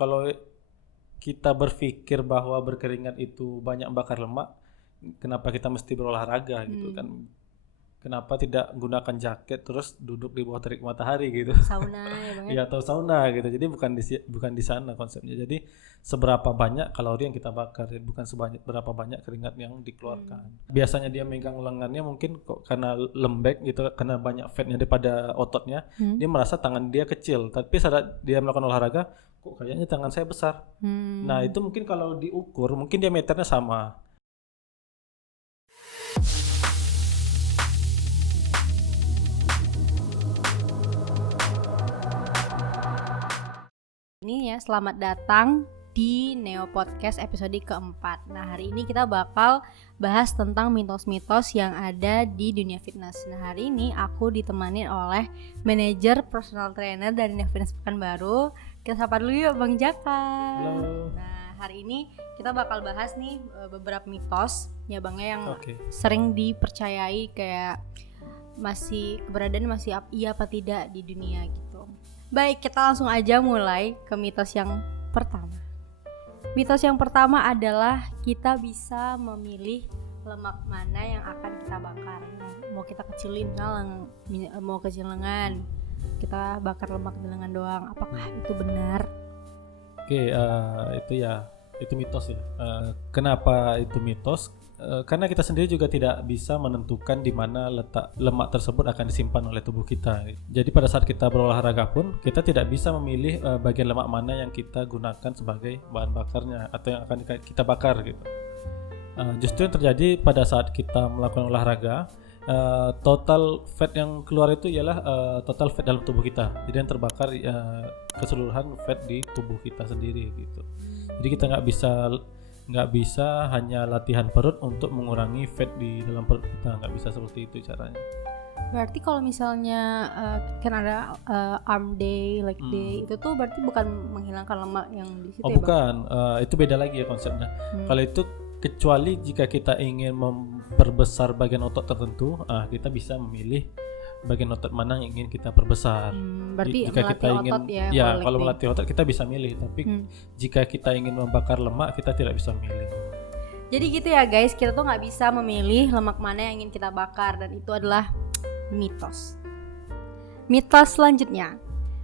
kalau kita berpikir bahwa berkeringat itu banyak bakar lemak, kenapa kita mesti berolahraga gitu kan? Kenapa tidak gunakan jaket terus duduk di bawah terik matahari gitu? Sauna ya Bang. Iya, atau sauna gitu. Jadi bukan di sana konsepnya. Jadi seberapa banyak kalori yang kita bakar, bukan berapa banyak keringat yang dikeluarkan. Biasanya dia megang lengannya mungkin kok karena lembek gitu, karena banyak fatnya daripada ototnya, dia merasa tangan dia kecil. Tapi saat dia melakukan olahraga, kok kayaknya tangan saya besar. Nah, itu mungkin kalau diukur mungkin diameternya sama. Ini ya, selamat datang di Neo Podcast episode keempat. Nah, hari ini kita bakal bahas tentang mitos-mitos yang ada di dunia fitness. Nah, hari ini aku ditemani oleh manajer personal trainer dari Neo Fitness Pekanbaru. Kita sapa dulu yuk Bang Jaka. Halo. Nah, hari ini kita bakal bahas nih beberapa mitos ya Bang yang sering dipercayai, kayak keberadaan masih iya apa tidak di dunia gitu. Baik, kita langsung aja mulai ke mitos yang pertama. Mitos yang pertama adalah kita bisa memilih lemak mana yang akan kita bakar. Mau kita kecilin, mau kecil lengan, kita bakar lemak di lengan doang. Apakah itu benar? Oke, itu mitos ya. Kenapa itu mitos? Karena kita sendiri juga tidak bisa menentukan di mana letak lemak tersebut akan disimpan oleh tubuh kita. Jadi pada saat kita berolahraga pun kita tidak bisa memilih bagian lemak mana yang kita gunakan sebagai bahan bakarnya atau yang akan kita bakar gitu. Justru yang terjadi pada saat kita melakukan olahraga, total fat yang keluar itu ialah total fat dalam tubuh kita. Jadi yang terbakar keseluruhan fat di tubuh kita sendiri gitu. Jadi kita nggak bisa hanya latihan perut untuk mengurangi fat di dalam perut kita, nggak bisa seperti itu caranya. Berarti kalau misalnya kan ada arm day, leg day, itu tuh berarti bukan menghilangkan lemak yang di situ ya Bang? Bukan, itu beda lagi ya konsepnya. Kalau itu kecuali jika kita ingin memperbesar bagian otot tertentu, kita bisa memilih bagian otot mana yang ingin kita perbesar. Berarti jika kita ingin, otot ya kalau melatih otot kita bisa milih, tapi jika kita ingin membakar lemak kita tidak bisa milih. Jadi gitu ya guys, kita tuh nggak bisa memilih lemak mana yang ingin kita bakar, dan itu adalah mitos. Mitos selanjutnya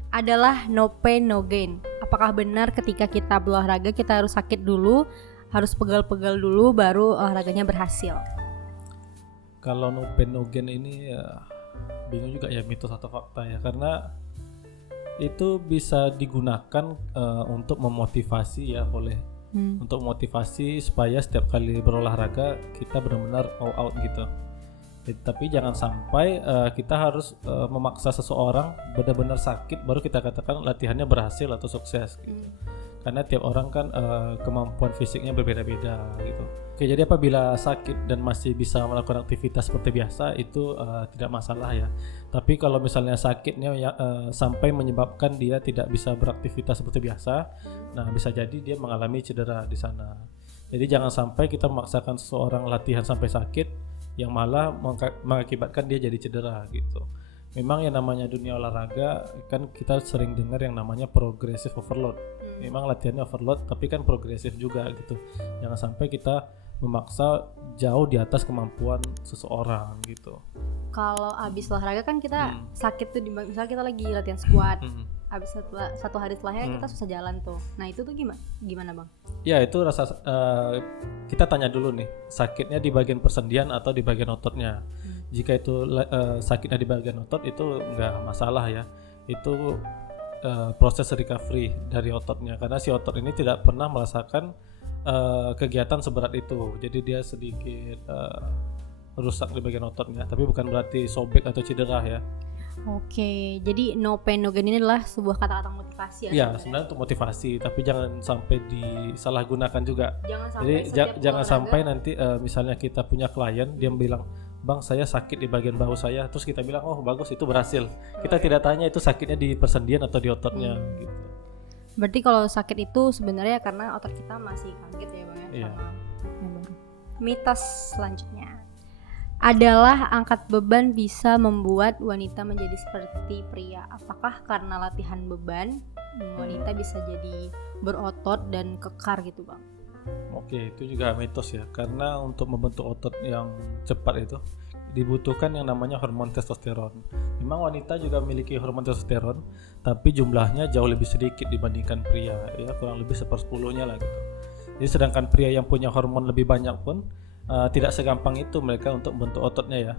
adalah no pain no gain. Apakah benar ketika kita berolahraga kita harus sakit dulu, harus pegal-pegal dulu baru olahraganya berhasil? Kalau no pain no gain ini bingung juga ya, mitos atau fakta ya, karena itu bisa digunakan untuk memotivasi ya, untuk motivasi supaya setiap kali berolahraga kita benar-benar all out gitu. Tapi jangan sampai kita harus memaksa seseorang benar-benar sakit baru kita katakan latihannya berhasil atau sukses gitu. Karena tiap orang kan kemampuan fisiknya berbeda-beda gitu. Oke, jadi apabila sakit dan masih bisa melakukan aktivitas seperti biasa itu tidak masalah ya. Tapi kalau misalnya sakitnya sampai menyebabkan dia tidak bisa beraktivitas seperti biasa, nah bisa jadi dia mengalami cedera di sana. Jadi jangan sampai kita memaksakan seseorang latihan sampai sakit yang malah mengakibatkan dia jadi cedera gitu. Memang yang namanya dunia olahraga kan kita sering dengar yang namanya progressive overload. Memang latihannya overload tapi kan progresif juga gitu. Jangan sampai kita memaksa jauh di atas kemampuan seseorang gitu. Kalau abis olahraga kan kita sakit tuh, misalnya kita lagi latihan squat, abis satu hari setelahnya kita susah jalan tuh. Nah itu tuh gimana Bang? Ya itu kita tanya dulu nih, sakitnya di bagian persendian atau di bagian ototnya. Jika itu sakitnya di bagian otot itu nggak masalah ya. Itu proses recovery dari ototnya, karena si otot ini tidak pernah merasakan kegiatan seberat itu. Jadi dia sedikit rusak di bagian ototnya, tapi bukan berarti sobek atau cedera ya. Oke, jadi no pain no gain ini adalah sebuah kata-kata motivasi ya? Iya, sebenarnya untuk motivasi, tapi jangan sampai disalahgunakan juga. Jadi jangan sampai nanti misalnya kita punya klien, dia bilang, Bang saya sakit di bagian bahu saya, terus kita bilang, oh bagus itu berhasil. Kita tidak tanya itu sakitnya di persendian atau di ototnya gitu. Berarti kalau sakit itu sebenarnya karena otot kita masih kaget ya Bang ya? Iya. Mitos selanjutnya adalah angkat beban bisa membuat wanita menjadi seperti pria. Apakah karena latihan beban wanita bisa jadi berotot dan kekar gitu Bang? Oke, itu juga mitos ya, karena untuk membentuk otot yang cepat itu dibutuhkan yang namanya hormon testosteron. Memang wanita juga memiliki hormon testosteron, tapi jumlahnya jauh lebih sedikit dibandingkan pria, ya kurang lebih 1/10-nya lah gitu. Jadi sedangkan pria yang punya hormon lebih banyak pun tidak segampang itu mereka untuk membentuk ototnya ya.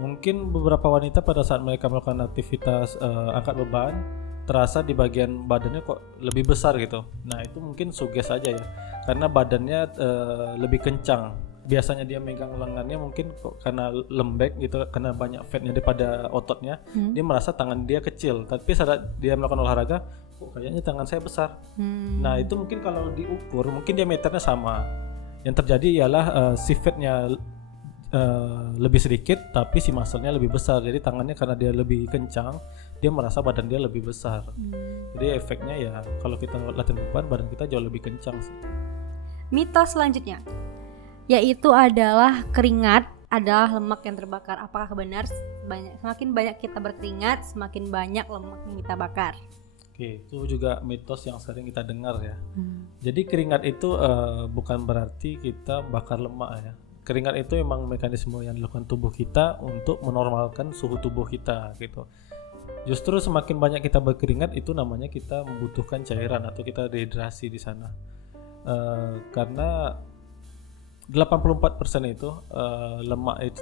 Mungkin beberapa wanita pada saat mereka melakukan aktivitas angkat beban terasa di bagian badannya kok lebih besar gitu. Nah itu mungkin suges saja ya, karena badannya lebih kencang. Biasanya dia megang lengannya mungkin kok karena lembek gitu, karena banyak fatnya daripada ototnya, dia merasa tangan dia kecil. Tapi saat dia melakukan olahraga, kok kayaknya tangan saya besar. Nah itu mungkin kalau diukur mungkin diameternya sama. Yang terjadi ialah si fatnya lebih sedikit, tapi si muscle-nya lebih besar. Jadi tangannya karena dia lebih kencang, dia merasa badan dia lebih besar. Jadi efeknya ya kalau kita latihan beban, badan kita jauh lebih kencang sih. Mitos selanjutnya yaitu adalah keringat adalah lemak yang terbakar. Apakah benar semakin banyak kita berkeringat, semakin banyak lemak yang kita bakar? Oke, itu juga mitos yang sering kita dengar ya. Jadi keringat itu bukan berarti kita bakar lemak ya. Keringat itu memang mekanisme yang dilakukan tubuh kita untuk menormalkan suhu tubuh kita gitu. Justru semakin banyak kita berkeringat itu namanya kita membutuhkan cairan atau kita dehidrasi di sana. Karena 84% itu lemak itu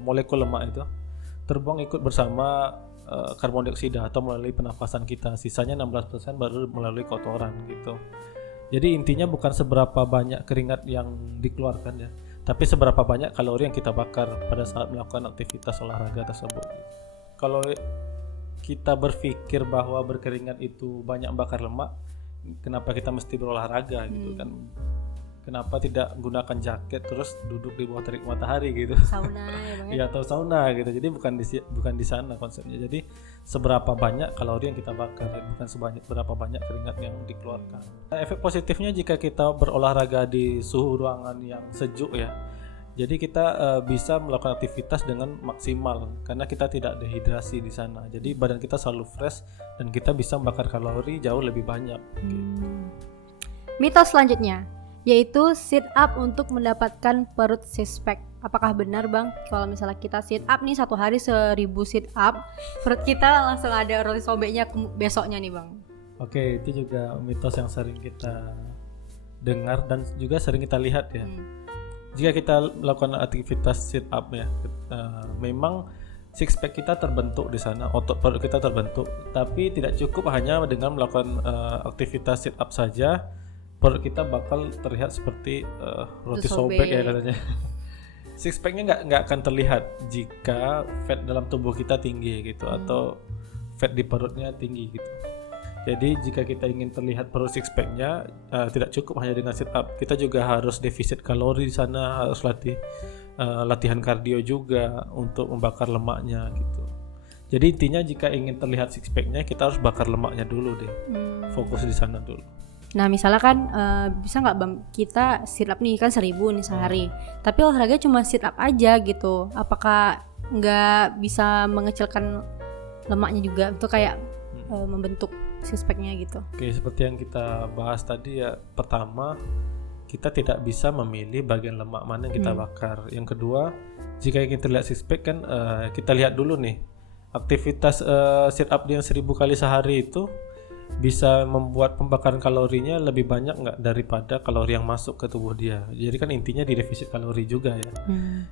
molekul lemak itu terbuang ikut bersama karbon dioksida atau melalui pernafasan kita. Sisanya 16% baru melalui kotoran gitu. Jadi intinya bukan seberapa banyak keringat yang dikeluarkan ya, tapi seberapa banyak kalori yang kita bakar pada saat melakukan aktivitas olahraga tersebut. Kalau kita berpikir bahwa berkeringat itu banyak bakar lemak, kenapa kita mesti berolahraga gitu kan? Kenapa tidak gunakan jaket terus duduk di bawah terik matahari gitu? Sauna ya Bang. Ya atau sauna gitu. Jadi bukan di sana konsepnya. Jadi seberapa banyak kalori yang kita bakar, bukan seberapa banyak keringat yang dikeluarkan. Efek positifnya jika kita berolahraga di suhu ruangan yang sejuk ya. Jadi kita bisa melakukan aktivitas dengan maksimal karena kita tidak dehidrasi di sana. Jadi badan kita selalu fresh dan kita bisa membakar kalori jauh lebih banyak. Gitu. Mitos selanjutnya yaitu sit up untuk mendapatkan perut six pack. Apakah benar Bang kalau misalnya kita sit up nih satu hari 1000 sit up, perut kita langsung ada roti sobeknya besoknya nih Bang? Oke, itu juga mitos yang sering kita dengar dan juga sering kita lihat ya. Jika kita melakukan aktivitas sit up ya, memang six pack kita terbentuk di sana, otot perut kita terbentuk, tapi tidak cukup hanya dengan melakukan aktivitas sit up saja. Perut kita bakal terlihat seperti roti sobek ya katanya. Six packnya nggak akan terlihat jika fat dalam tubuh kita tinggi gitu atau fat di perutnya tinggi gitu. Jadi jika kita ingin terlihat perut six packnya tidak cukup hanya dengan sit up, kita juga harus defisit kalori di sana, harus latihan kardio juga untuk membakar lemaknya gitu. Jadi intinya jika ingin terlihat six packnya kita harus bakar lemaknya dulu deh, fokus di sana dulu. Nah misalnya kan bisa nggak Bang kita sit up nih kan 1000 nih sehari, tapi olahraga cuma sit up aja gitu, apakah nggak bisa mengecilkan lemaknya juga untuk kayak membentuk six pack-nya gitu? Oke, seperti yang kita bahas tadi ya, pertama kita tidak bisa memilih bagian lemak mana yang kita bakar. Yang kedua, jika ingin terlihat six pack kan kita lihat dulu nih aktivitas sit up yang 1000 kali sehari itu bisa membuat pembakaran kalorinya lebih banyak nggak daripada kalori yang masuk ke tubuh dia. Jadi kan intinya di defisit kalori juga ya.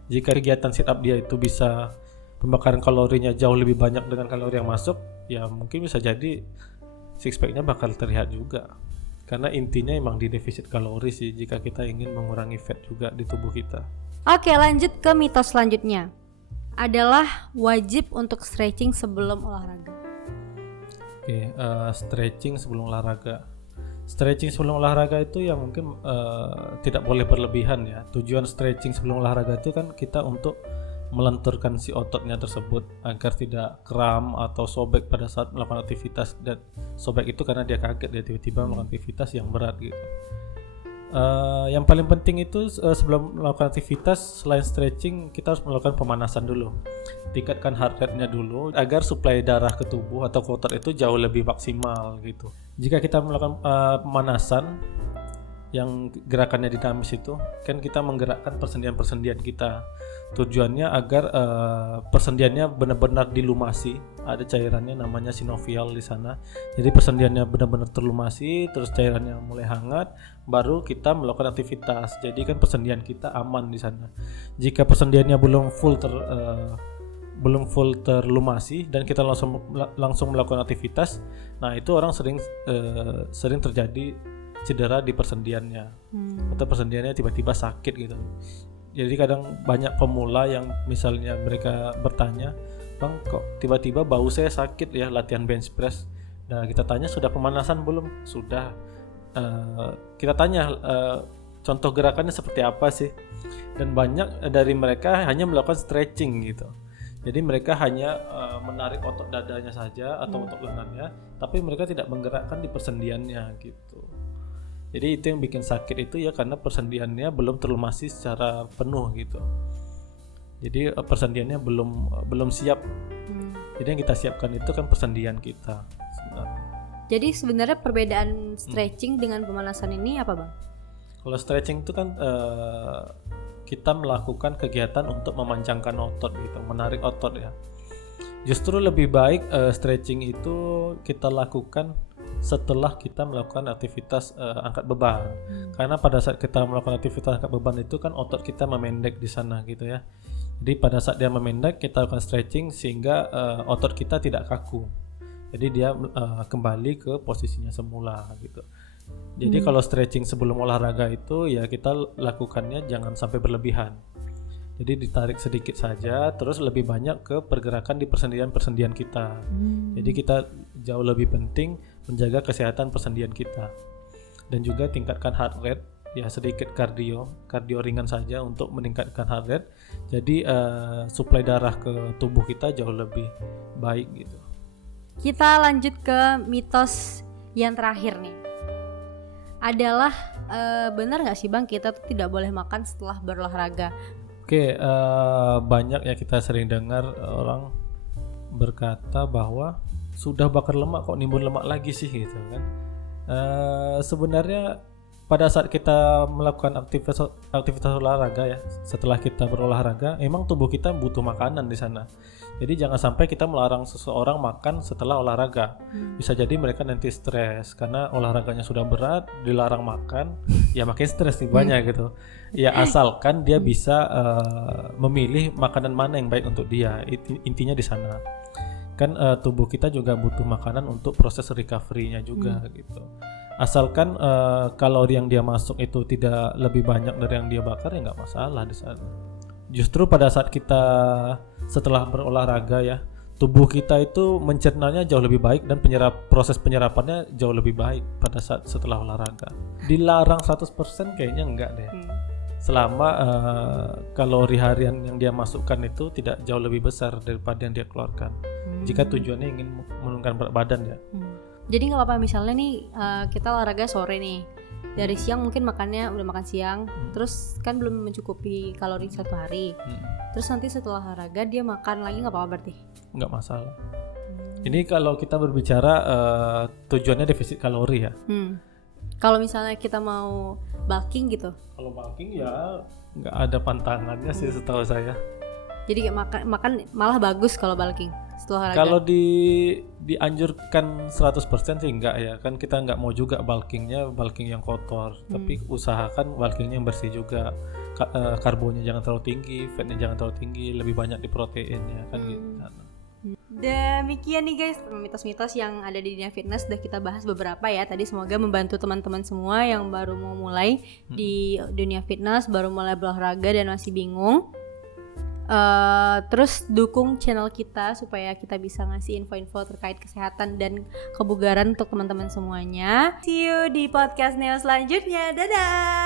Jika kegiatan sit up dia itu bisa pembakaran kalorinya jauh lebih banyak dengan kalori yang masuk, ya mungkin bisa jadi six pack-nya bakal terlihat juga. Karena intinya emang di defisit kalori sih jika kita ingin mengurangi fat juga di tubuh kita. Oke, lanjut ke mitos selanjutnya. Adalah wajib untuk stretching sebelum olahraga. Oke, stretching sebelum olahraga. Stretching sebelum olahraga itu yang mungkin tidak boleh berlebihan ya. Tujuan stretching sebelum olahraga itu kan kita untuk melenturkan si ototnya tersebut agar tidak kram atau sobek pada saat melakukan aktivitas. Dan sobek itu karena dia kaget, dia tiba-tiba melakukan aktivitas yang berat gitu. Yang paling penting itu sebelum melakukan aktivitas, selain stretching, kita harus melakukan pemanasan dulu. Tingkatkan heart rate-nya dulu agar suplai darah ke tubuh atau ke otot itu jauh lebih maksimal gitu. Jika kita melakukan pemanasan yang gerakannya dinamis itu, kan kita menggerakkan persendian-persendian kita. Tujuannya agar persendiannya benar-benar dilumasi. Ada cairannya namanya sinovial di sana. Jadi persendiannya benar-benar terlumasi, terus cairannya mulai hangat, baru kita melakukan aktivitas. Jadi kan persendian kita aman di sana. Jika persendiannya belum full terlumasi dan kita langsung melakukan aktivitas, nah itu orang sering terjadi cedera di persendiannya atau persendiannya tiba-tiba sakit gitu. Jadi kadang banyak pemula yang misalnya mereka bertanya, "Bang, kok tiba-tiba bau saya sakit ya latihan bench press?" Nah, kita tanya, "Sudah pemanasan belum?" "Sudah." Kita tanya, contoh gerakannya seperti apa sih? Dan banyak dari mereka hanya melakukan stretching gitu. Jadi mereka hanya menarik otot dadanya saja atau otot lengannya, tapi mereka tidak menggerakkan di persendiannya gitu. Jadi itu yang bikin sakit itu ya karena persendiannya belum terlumasi secara penuh gitu. Jadi persendiannya belum siap. Jadi yang kita siapkan itu kan persendian kita sebenarnya. Jadi sebenarnya perbedaan stretching dengan pemanasan ini apa, Bang? Kalau stretching itu kan kita melakukan kegiatan untuk memancangkan otot gitu, menarik otot ya. Justru lebih baik stretching itu kita lakukan setelah kita melakukan aktivitas angkat beban. Karena pada saat kita melakukan aktivitas angkat beban itu kan otot kita memendek di sana gitu ya. Jadi pada saat dia memendek kita lakukan stretching sehingga otot kita tidak kaku. Jadi dia kembali ke posisinya semula gitu. Jadi kalau stretching sebelum olahraga itu ya kita lakukannya jangan sampai berlebihan. Jadi ditarik sedikit saja, terus lebih banyak ke pergerakan di persendian-persendian kita. Jadi kita jauh lebih penting menjaga kesehatan persendian kita. Dan juga tingkatkan heart rate, ya sedikit kardio ringan saja untuk meningkatkan heart rate. Jadi suplai darah ke tubuh kita jauh lebih baik gitu. Kita lanjut ke mitos yang terakhir nih. Adalah benar nggak sih Bang kita tuh tidak boleh makan setelah berolahraga? Oke, banyak ya kita sering dengar orang berkata bahwa sudah bakar lemak kok nimbun lemak lagi sih gitu kan. Sebenarnya pada saat kita melakukan aktivitas olahraga ya, setelah kita berolahraga, emang tubuh kita butuh makanan di sana. Jadi jangan sampai kita melarang seseorang makan setelah olahraga. Bisa jadi mereka nanti stres karena olahraganya sudah berat, dilarang makan, ya makin stres nih banyak gitu. Ya asalkan dia bisa memilih makanan mana yang baik untuk dia. Intinya di sana. Kan tubuh kita juga butuh makanan untuk proses recovery-nya juga gitu. Asalkan kalori yang dia masuk itu tidak lebih banyak dari yang dia bakar ya nggak masalah di sana. Justru pada saat kita setelah berolahraga ya, tubuh kita itu mencernanya jauh lebih baik dan proses penyerapannya jauh lebih baik pada saat setelah olahraga. Dilarang 100% kayaknya enggak deh. Selama kalori harian yang dia masukkan itu tidak jauh lebih besar daripada yang dia keluarkan. Jika tujuannya ingin menurunkan berat badan ya. Jadi nggak apa-apa misalnya nih kita olahraga sore nih, dari siang mungkin makannya udah makan siang, terus kan belum mencukupi kalori satu hari, terus nanti setelah olahraga dia makan lagi nggak apa-apa berarti? Nggak masalah. Ini kalau kita berbicara tujuannya defisit kalori ya. Kalau misalnya kita mau bulking gitu? Kalau bulking ya nggak ada pantangannya sih setahu saya. Jadi makan malah bagus kalau bulking setelah olahraga. Kalau dianjurkan 100% sih enggak ya. Kan kita enggak mau juga bulking yang kotor. Tapi usahakan bulkingnya yang bersih juga. Karbonnya jangan terlalu tinggi, fatnya jangan terlalu tinggi, lebih banyak di proteinnya kan gitu. Demikian nih guys mitos-mitos yang ada di dunia fitness sudah kita bahas beberapa ya. Tadi semoga membantu teman-teman semua yang baru mau mulai di dunia fitness, baru mulai berolahraga dan masih bingung. Terus dukung channel kita supaya kita bisa ngasih info-info terkait kesehatan dan kebugaran untuk teman-teman semuanya. See you di podcast Neo selanjutnya. Dadah.